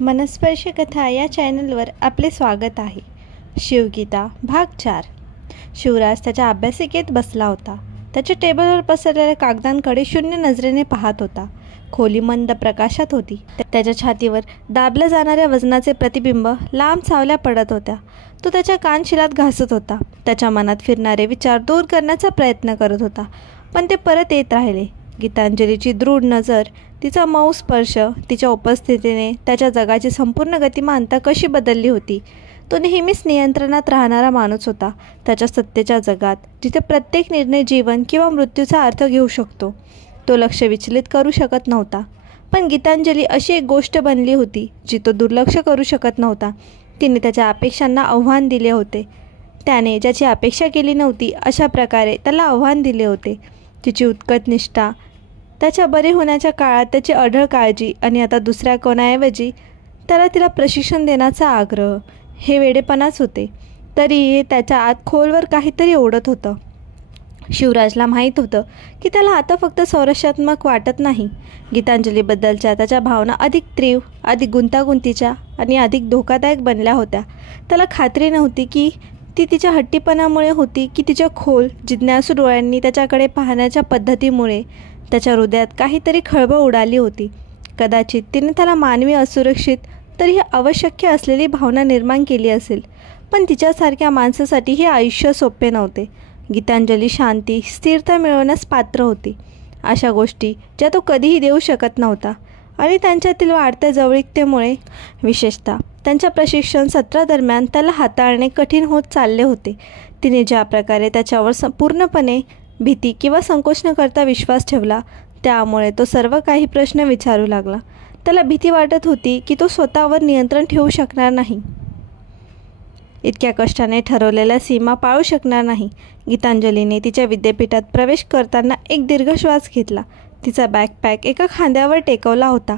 मनस्पर्शी कथा या चॅनलवर आपले स्वागत आहे. शिवगीता भाग 4. शिवराज त्याच्या अभ्यासिकेत बसला होता. त्याच्या टेबलवर पसरलेल्या कागदांकडे शून्य नजरेने पाहत होता. खोली मंद प्रकाशात होती. त्याच्या छातीवर दाबल्या जाणाऱ्या वजनाचे प्रतिबिंब लांब सावल्या पडत होत्या. तो त्याच्या कानशिलात घासत होता. त्याच्या मनात फिरणारे विचार दूर करण्याचा प्रयत्न करत होता, पण ते परत येत राहिले. गीतांजलीची दृढ नजर, तिचा मऊ स्पर्श, तिच्या उपस्थितीने त्याच्या जगाची संपूर्ण गतिमानता कशी बदलली होती. तो नेहमीच नियंत्रणात राहणारा माणूस होता. त्याच्या सत्तेच्या जगात, जिथे प्रत्येक निर्णय जीवन किंवा मृत्यूचा अर्थ घेऊ शकतो, तो लक्ष विचलित करू शकत नव्हता. पण गीतांजली अशी एक गोष्ट बनली होती जी तो दुर्लक्ष करू शकत नव्हता. तिने त्याच्या अपेक्षांना आव्हान दिले होते. त्याने ज्याची अपेक्षा केली नव्हती अशा प्रकारे त्याला आव्हान दिले होते. तिची उत्कट निष्ठा, त्याच्या बरे होण्याच्या काळात त्याची अढळ काळजी आणि आता दुसऱ्या कोणाऐवजी त्याला तिला प्रशिक्षण देण्याचा आग्रह, हे वेडेपणाच होते. तरीही त्याच्या आत खोलवर काहीतरी ओढत होतं. शिवराजला माहीत होतं की त्याला आता फक्त संरक्षणात्मक वाटत नाही. गीतांजलीबद्दलच्या त्याच्या भावना अधिक तीव्र, अधिक गुंतागुंतीच्या आणि अधिक धोकादायक बनल्या होत्या. त्याला खात्री नव्हती की ती तिच्या हट्टीपणामुळे होती की तिच्या खोल, जिज्ञासू डोळ्यांनी त्याच्याकडे पाहण्याच्या पद्धतीमुळे त्याच्या हृदयात काहीतरी खळबळ उडाली होती. कदाचित तिने त्याला मानवी असुरक्षित तरीही आवश्यक असलेली भावना निर्माण केली असेल, पण तिच्यासारख्या माणसासाठी हे आयुष्य सोपे नव्हते. गीतांजली शांती, स्थिरता मिळवण्यास पात्र होती, अशा गोष्टी ज्या तो कधीही देऊ शकत नव्हता. आणि त्यांच्यातील वाढत्या जवळीकतेमुळे, विशेषतः त्यांच्या प्रशिक्षण सत्रादरम्यान, त्याला हाताळणे कठीण होत चालले होते. तिने ज्या प्रकारे त्याच्यावर पूर्णपणे भीती किंवा संकोच न करता विश्वास ठेवला, त्यामुळे तो सर्व काही प्रश्न विचारू लागला. त्याला भीती वाटत होती की तो स्वतःवर नियंत्रण ठेवू शकणार नाही, इतक्या कष्टाने ठरवलेल्या सीमा पाळू शकणार नाही. गीतांजलीने तिच्या विद्यापीठात प्रवेश करताना एक दीर्घ श्वास घेतला. तिचा बॅकपॅक एका खांद्यावर टेकवला होता.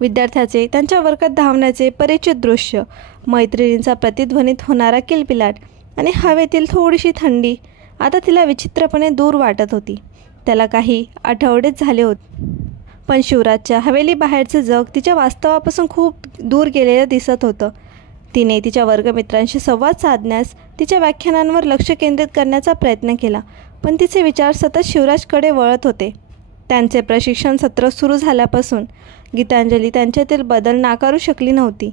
विद्यार्थ्याचे त्यांच्या वर्गात धावण्याचे परिचित दृश्य, मैत्रिणींचा प्रतिध्वनीत होणारा किलबिलाट आणि हवेतील थोडीशी थंडी आता तिला विचित्रपणे दूर वाटत होती. त्याला काही आठवडेच झाले होते, पण शिवराजच्या हवेली बाहेरचे जग तिच्या वास्तवापासून खूप दूर गेलेलं दिसत होतं. तिने तिच्या वर्गमित्रांशी संवाद साधण्यास, तिच्या व्याख्यानांवर लक्ष केंद्रित करण्याचा प्रयत्न केला, पण तिचे विचार सतत शिवराजकडे वळत होते. त्यांचे प्रशिक्षण सत्र सुरू झाल्यापासून गीतांजली त्यांच्यातील बदल नाकारू शकली नव्हती.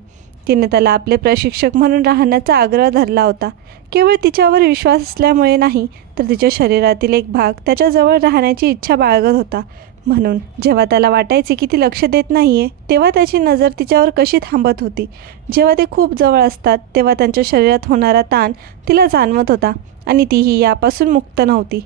तिने त्याला आपले प्रशिक्षक म्हणून राहण्याचा आग्रह धरला होता. केवळ तिच्यावर विश्वास असल्यामुळे नाही, तर तिच्या शरीरातील एक भाग त्याच्याजवळ राहण्याची इच्छा बाळगत होता. म्हणून जेव्हा त्याला वाटायचे की ती लक्ष देत नाही आहे, तेव्हा त्याची नजर तिच्यावर कशी थांबत होती. जेव्हा ते खूप जवळ असतात तेव्हा त्यांच्या शरीरात होणारा ताण तिला जाणवत होता, आणि तीही यापासून मुक्त नव्हती.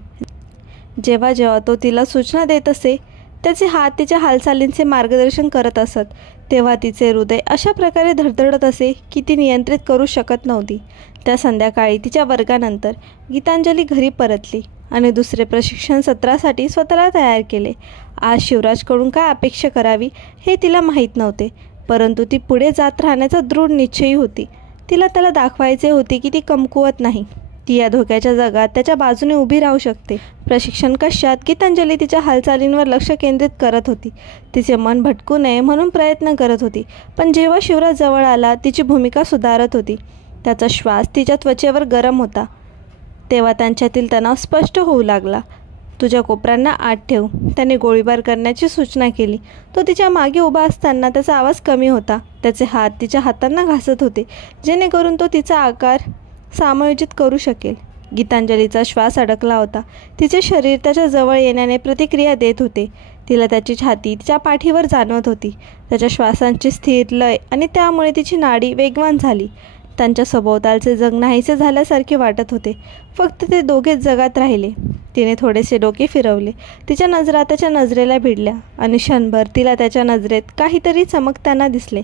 जेव्हा जेव्हा तो तिला सूचना देत असे, त्याचे हात तिच्या हालचालींचे मार्गदर्शन करत असत, तेव्हा तिचे हृदय अशा प्रकारे धडधडत असे की ती नियंत्रित करू शकत नव्हती. त्या संध्याकाळी तिच्या वर्गानंतर गीतांजली घरी परतली आणि दुसरे प्रशिक्षण सत्रासाठी स्वतःला तयार केले. आज शिवराजकडून काय अपेक्षा करावी हे तिला माहीत नव्हते, परंतु ती पुढे जात राहण्याचा दृढ निश्चयी होती. तिला त्याला दाखवायचे होते की ती कमकुवत नाही. ती या धोक्याच्या जगात त्याच्या बाजूने उभी राहू शकते. प्रशिक्षण कशात गीतांजली तिच्या हालचालींवर लक्ष केंद्रित करत होती. तिचे मन भटकू नये म्हणून प्रयत्न करत होती, पण जेव्हा शिवराज जवळ आला तिची भूमिका सुधारत होती. त्याचा श्वास तिच्या त्वचेवर गरम होता, तेव्हा त्यांच्यातील तणाव स्पष्ट होऊ लागला. तुझ्या कोपऱ्यांना आत ठेव, त्याने गोळीबार करण्याची सूचना केली. तो तिच्या मागे उभा असताना त्याचा आवाज कमी होता. त्याचे हात तिच्या हातांना घासत होते, जेणेकरून तो तिचा आकार समायोजित करू शकेल. गीतांजलीचा श्वास अडकला होता. तिचे शरीर त्याच्या जवळ येण्याने प्रतिक्रिया देत होते. तिला त्याची छाती तिच्या पाठीवर जाणवत होती, त्याच्या श्वासांची स्थिर लय, आणि त्यामुळे तिची नाडी वेगवान झाली. त्यांच्या सभोवतालचे जग नाहीसे झाल्यासारखे वाटत होते. फक्त ते दोघेच जगात राहिले. तिने थोडेसे डोके फिरवले. तिच्या नजरा त्याच्या नजरेला भिडल्या आणि क्षणभर तिला त्याच्या नजरेत काहीतरी चमकताना दिसले,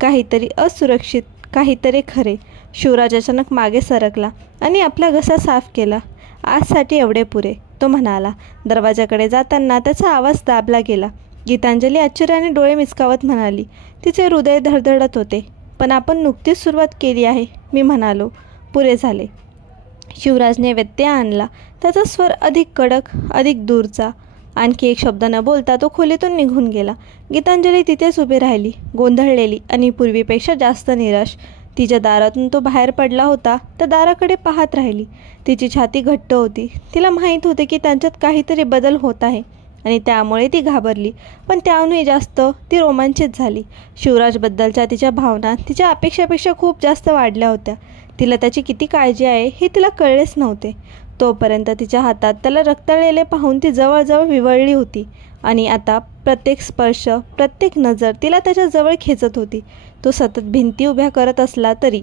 काहीतरी असुरक्षित, काहीतरी खरे. शिवराज अचानक मागे सरकला आणि आपला घसा साफ केला. आजसाठी एवढे पुरे, तो म्हणाला. दरवाजाकडे जाताना त्याचा आवाज दाबला गेला. गीतांजली आश्चर्याने डोळे मिचकावत म्हणाली, तिचे हृदय धडधडत होते. पण आपण नुकतीच सुरुवात केली आहे, मी म्हणालो. पुरे झाले. शिवराजने व्यत्यय आणला. त्याचा स्वर अधिक कडक, अधिक दूरचा. आणखी एक शब्द न बोलता तो खोलीतून निघून गेला. गीतांजली तिथेच उभी राहिली, गोंधळलेली आणि पूर्वीपेक्षा जास्त निराश. तिच्या दारातून तो बाहेर पडला होता, त्या दाराकडे पाहत राहिली. तिची छाती घट्ट होती. तिला माहीत होते की त्यांच्यात काहीतरी बदल होत आहे आणि त्यामुळे ती घाबरली. पण त्याहूनही जास्त ती रोमांचित झाली. शिवराजबद्दलच्या तिच्या भावना तिच्या अपेक्षेपेक्षा खूप जास्त वाढल्या होत्या. तिला त्याची किती काळजी आहे हे तिला कळलेच नव्हते. तोपर्यंत तिच्या हातात त्याला रक्तळलेले पाहून ती जवळजवळ विवळली होती आणि आता प्रत्येक स्पर्श, प्रत्येक नजर तिला त्याच्या जवळ खेचत होती. तो सतत भिंती उभ्या करत असला तरी.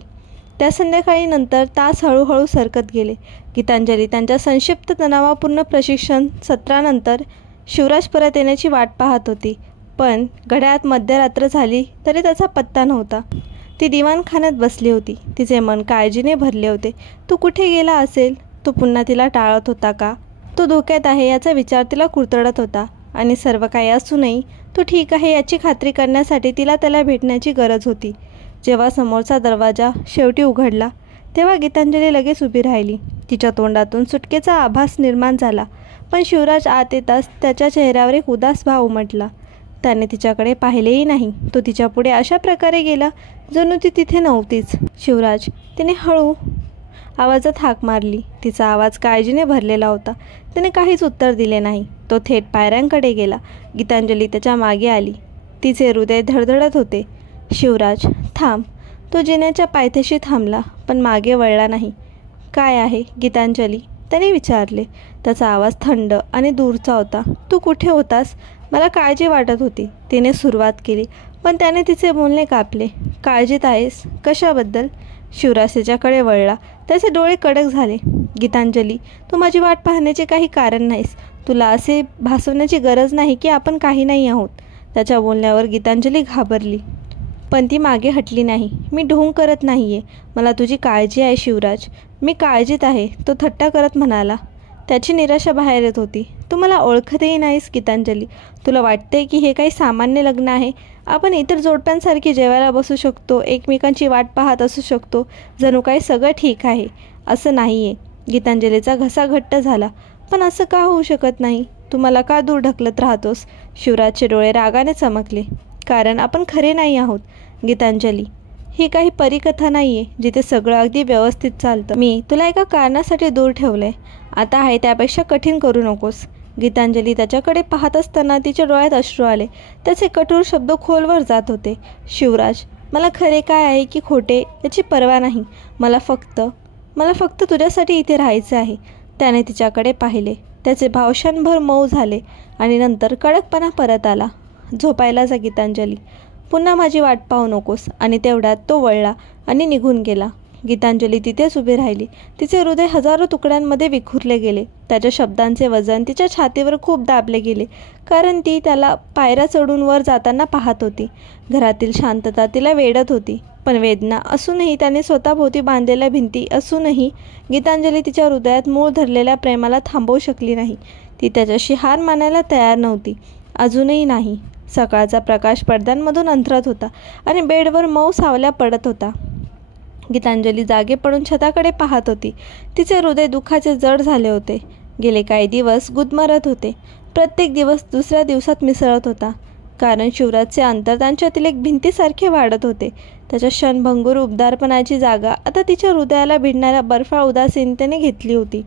त्या संध्याकाळी नंतर तास हळूहळू सरकत गेले. गीतांजली त्यांच्या संक्षिप्त तणावापूर्ण प्रशिक्षण सत्रानंतर शिवराज परत येण्याची वाट पाहत होती. पण घड्याळात मध्यरात्र झाली तरी त्याचा पत्ता नव्हता. ती दिवाणखान्यात बसली होती. तिचे मन काळजीने भरले होते. तो कुठे गेला असेल? तो पुन्हा तिला टाळत होता का? तो धोक्यात आहे याचा विचार तिला कुरतडत होता. आणि सर्व काही असूनही तो ठीक आहे याची खात्री करण्यासाठी तिला त्याला भेटण्याची गरज होती. जेव्हा समोरचा दरवाजा शेवटी उघडला तेव्हा गीतांजली लगेच उभी राहिली. तिच्या तोंडातून सुटकेचा आभास निर्माण झाला. पण शिवराज आत येताच त्याच्या चेहऱ्यावर एक उदास भाव उमटला. त्याने तिच्याकडे पाहिलेही नाही. तो तिच्यापुढे अशा प्रकारे गेला जणू ती तिथे नव्हतीच. शिवराज, तिने हळू आवाजात हाक मारली. तिचा आवाज काळजीने भरलेला होता. त्याने काहीच उत्तर दिले नाही. तो थेट पायऱ्यांकडे गेला. गीतांजली त्याच्या मागे आली. तिचे हृदय धडधडत होते. शिवराज, थांब. तो जिन्याच्या पायथ्याशी थांबला पण मागे वळला नाही. काय आहे गीतांजली? त्याने विचारले. त्याचा आवाज थंड आणि दूरचा होता. तू कुठे होतास? मला काळजी वाटत होती. तिने सुरुवात केली पण त्याने तिचे बोलणे कापले. काळजीत आहेस? कशाबद्दल? शिवराज तिच्याकडे वळला. त्याचे डोळे कडक झाले. गीतांजली, तू माझी वाट पाहण्याचे काही कारण नाहीस. तुला असे भासवण्याची गरज नाही की आपण काही नाही आहोत. त्याच्या बोलण्यावर गीतांजली घाबरली. पण ती मागे हटली नाही. मी ढोंग करत नाही आहे. मला तुझी काळजी आहे शिवराज. मी काळजीत आहे, तो थट्टा करत म्हणाला. त्याची निराशा बाहेर येत होती. तू मला ओळखतही नाहीस गीतांजली. तुला वाटते की हे काही सामान्य लग्न आहे? आपण इतर जोडप्यांसारखी जेवायला बसू शकतो, एकमेकांची वाट पाहत असू शकतो, जणू काही सगळं ठीक आहे. असं नाही आहे. गीतांजलीचा घसा घट्ट झाला. पण असं का होऊ शकत नाही? तू मला का दूर ढकलत राहतोस? शिवराजचे डोळे रागाने चमकले. कारण आपण खरे नाही आहोत गीतांजली. ही काही परिकथा नाही आहे जिथे सगळं अगदी व्यवस्थित चालतं. मी तुला एका कारणासाठी दूर ठेवलं आहे. आता आहे त्यापेक्षा कठीण करू नकोस. गीतांजली त्याच्याकडे पाहत असताना तिच्या डोळ्यात अश्रू आले. त्याचे कठोर शब्द खोलवर जात होते. शिवराज, मला खरे काय आहे की खोटे याची पर्वा नाही. मला फक्त तुझ्यासाठी इथे राहायचं आहे. त्याने तिच्याकडे पाहिले. त्याचे भाव क्षणभर मऊ झाले आणि नंतर कडकपणा परत आला. झोपायला जा गीतांजली. पुन्हा माझी वाट पाहू नकोस. आणि तेवढ्यात तो वळला आणि निघून गेला. गीतांजली तिथेच उभी राहिली. तिचे हृदय हजारो तुकड्यांमध्ये विखुरले गेले. त्याच्या शब्दांचे वजन तिच्या छातीवर खूप दाबले गेले. कारण ती त्याला पायऱ्या चढून वर जाताना पाहत होती. घरातील शांतता तिला वेडत होती. पण वेदना असूनही, त्याने स्वतःभोवती बांधलेल्या भिंती असूनही गीतांजली तिच्या हृदयात मूळ धरलेल्या प्रेमाला थांबवू शकली नाही. ती त्याच्याशी हार मानायला तयार नव्हती. अजूनही नाही. सकाळचा प्रकाश पडद्यांमधून अंतरत होता आणि बेडवर मऊ सावल्या पडत होता. गीतांजली जागे पडून छताकडे पाहत होती. तिचे हृदय दुःखाचे जड झाले होते. गेले काही दिवस गुदमरत होते. प्रत्येक दिवस दुसऱ्या दिवसात मिसळत होता. कारण शिवराजचे अंतर त्यांच्यातील एक भिंतीसारखे वाढत होते. त्याच्या क्षणभंगूर उबदारपणाची जागा आता तिच्या हृदयाला भिडणाऱ्या बर्फाळ उदासीनतेने घेतली होती.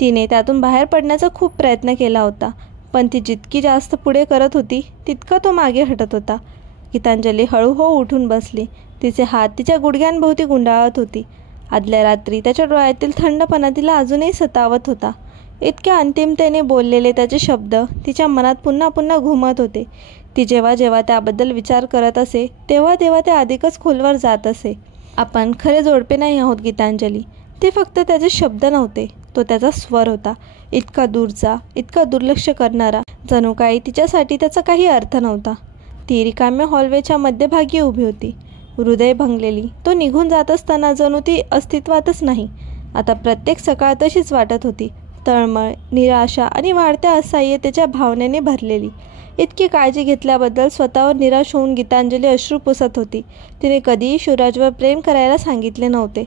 तिने त्यातून बाहेर पडण्याचा खूप प्रयत्न केला होता. पण ती जितकी जास्त पुढे करत होती तितका तो मागे हटत होता. गीतांजली हळूहळू उठून बसली. तिचे हात तिच्या गुडघ्यांभोवती गुंडाळत होती. आदल्या रात्री त्याच्या डोळ्यातील थंडपणा तिला अजूनही सतावत होता. इतक्या अंतिमतेने बोललेले त्याचे शब्द तिच्या मनात पुन्हा पुन्हा घुमत होते. ती जेव्हा जेव्हा त्याबद्दल विचार करत असे तेव्हा तेव्हा ते अधिकच खोलवर जात असे. आपण खरे जोडपे नाही आहोत गीतांजली. ते फक्त त्याचे शब्द नव्हते, तो त्याचा स्वर होता. इतका दूरचा, इतका दुर्लक्ष करणारा, जणू काही तिच्यासाठी त्याचा काही अर्थ नव्हता. ती रिकाम्या हॉलवेच्या मध्यभागी उभी होती, हृदय भंगलेली. तो निघून जात असताना जणू ती अस्तित्वातच नाही. आता प्रत्येक सकाळ तशीच वाटत होती, तळमळ, निराशा आणि वाढत्या असहाय्यतेच्या भावनेने भरलेली. इतकी काळजी घेतल्याबद्दल स्वतःवर निराश होऊन गीतांजली अश्रू पुसत होती. तिने कधीही शिवराजवर प्रेम करायला सांगितले नव्हते.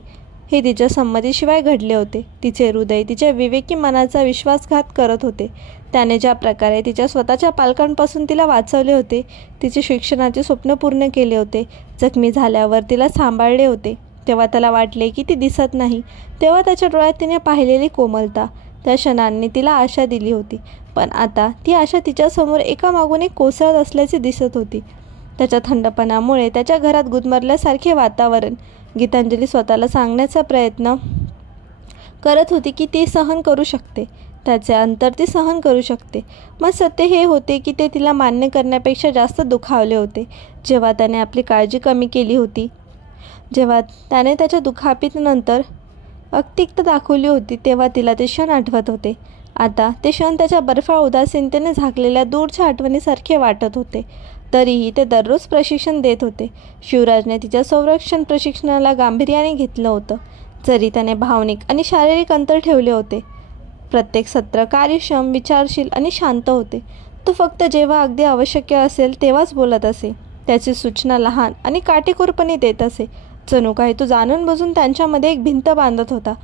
हे तिच्या संमतीशिवाय घडले होते. तिचे हृदय तिच्या विवेकी मनाचा विश्वासघात करत होते. त्याने ज्या प्रकारे तिच्या स्वतःच्या पालकांपासून तिला वाचवले होते, तिचे शिक्षणाचे स्वप्न पूर्ण केले होते, जखमी झाल्यावर तिला सांभाळले होते, तेव्हा त्याला वाटले की ती दिसत नाही. तेव्हा त्याच्या डोळ्यात तिने पाहिलेली कोमलता, त्या क्षणांनी तिला आशा दिली होती. पण आता ती आशा तिच्यासमोर एकामागून एक कोसळत असल्याचे दिसत होती. त्याच्या थंडपणामुळे त्याच्या घरात गुदमरल्यासारखे वातावरण. गीतांजली स्वतःला सांगण्याचा प्रयत्न करत होती की ती सहन करू शकते, त्याचे अंतर ती सहन करू शकते. मग सत्य हे होते की ते तिला मान्य करण्यापेक्षा जास्त दुखावले होते. जेव्हा त्याने आपली काळजी कमी केली होती, जेव्हा त्याने त्याच्या दुखापतीनंतर अतिकता दाखवली होती, तेव्हा तिला ते क्षण आठवत होते. आता ते क्षण त्याच्या बर्फाळ उदासीनतेने झाकलेल्या दूरच्या आठवणीसारखे वाटत होते. तरीही ते दररोज प्रशिक्षण देत होते. शिवराजने तिच्या संरक्षण प्रशिक्षणाला गांभीर्याने घेतलं होतं, जरी त्याने भावनिक आणि शारीरिक अंतर ठेवले होते. प्रत्येक सत्र कार्यक्षम, विचारशील आणि शांत होते. तो फक्त जेव्हा अगदी आवश्यक असेल तेव्हाच बोलत असे. त्याची सूचना लहान आणि काटेकोरपणे देत असे, जणू काही तो जाणून बुजून त्यांच्यामध्ये एक भिंत बांधत होता.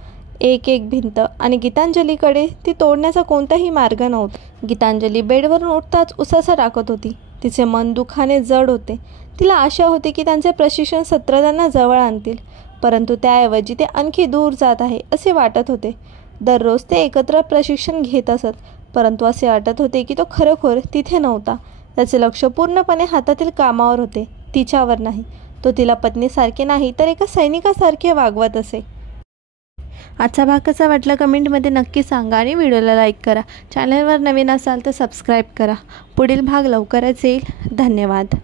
एक भिंत, आणि गीतांजलीकडे ती तोडण्याचा कोणताही मार्ग नव्हता. गीतांजली बेडवरून उठताच उसासा टाकत होती. तिचे मन दुःखाने जड होते. तिला आशा होती की त्यांचे प्रशिक्षण सत्र त्यांना जवळ आणतील, परंतु त्याऐवजी ते आणखी दूर जात आहे असे वाटत होते. दररोज ते एकत्र प्रशिक्षण घेत असत, परंतु असे वाटत होते की तो खरोखर तिथे नव्हता. त्याचे लक्ष पूर्णपणे हातातील कामावर होते, तिच्यावर नाही. तो तिला पत्नीसारखे नाही तर एका सैनिकासारखे वागवत असे. आजचा भाग कसा वाटला कमेंटमध्ये नक्की सांगा आणि व्हिडिओला लाईक करा. चॅनलवर नवीन असाल तर सबस्क्राईब करा. पुढील भाग लवकरच येईल. धन्यवाद.